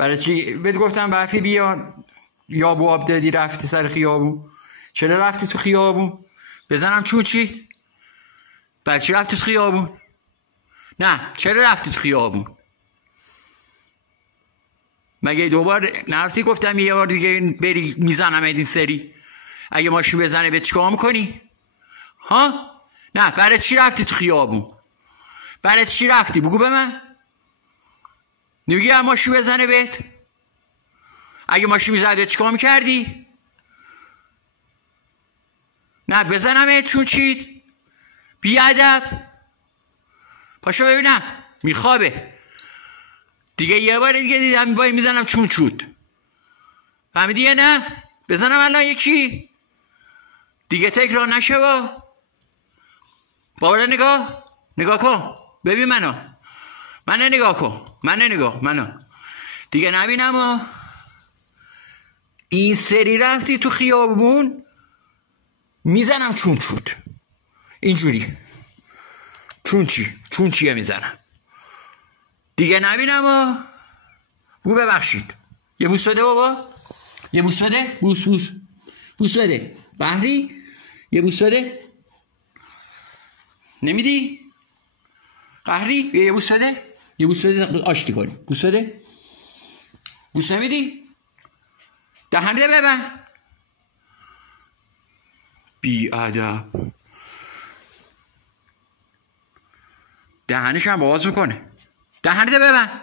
برای چی بهت گفتم برفی بیا یابو آب دادی رفتی سر خیابون؟ چرا رفتی تو خیابون؟ بزنم چون چی؟ برای چی رفتی تو خیابون؟ نه چرا رفتی تو خیابون؟ مگه دوبار نرفتی گفتم یه بار دیگه بری میزنم این سری؟ اگه ماشین بزنه به چیکار میکنی؟ ها؟ نه برای چی رفتی تو خیابون؟ برای چی رفتی؟ بگو به من. نمیگی ماشین بزنه بهت؟ اگه ماشین میزنه چیکار میکردی؟ نه بزنمت چون چی؟ بی ادب. پاشو ببینم میخوابه دیگه. یه بار دیگه دیدم بای میزنم چون چود. فهمیدی یا نه؟ بزنم الان یکی دیگه تکرار نشه. بابا نگاه کن ببین منو نگاه کن. منو دیگه نبینم. این سری رفتی تو خیابون میزنم چون چود اینجوری. چون چیه میزنم دیگه نبینم. بگو ببخشید. یه بوس بده بابا. یه بوس بده. بوس بده بحری. یه بوس بده. نمیدی؟ قهری یه بوس بده. یه بوس بده آشتی کنی. بوس بده. بوس نمیدی؟ دهنده ببن. بی ادب. دهنش هم باز میکنه. دهنده ببن.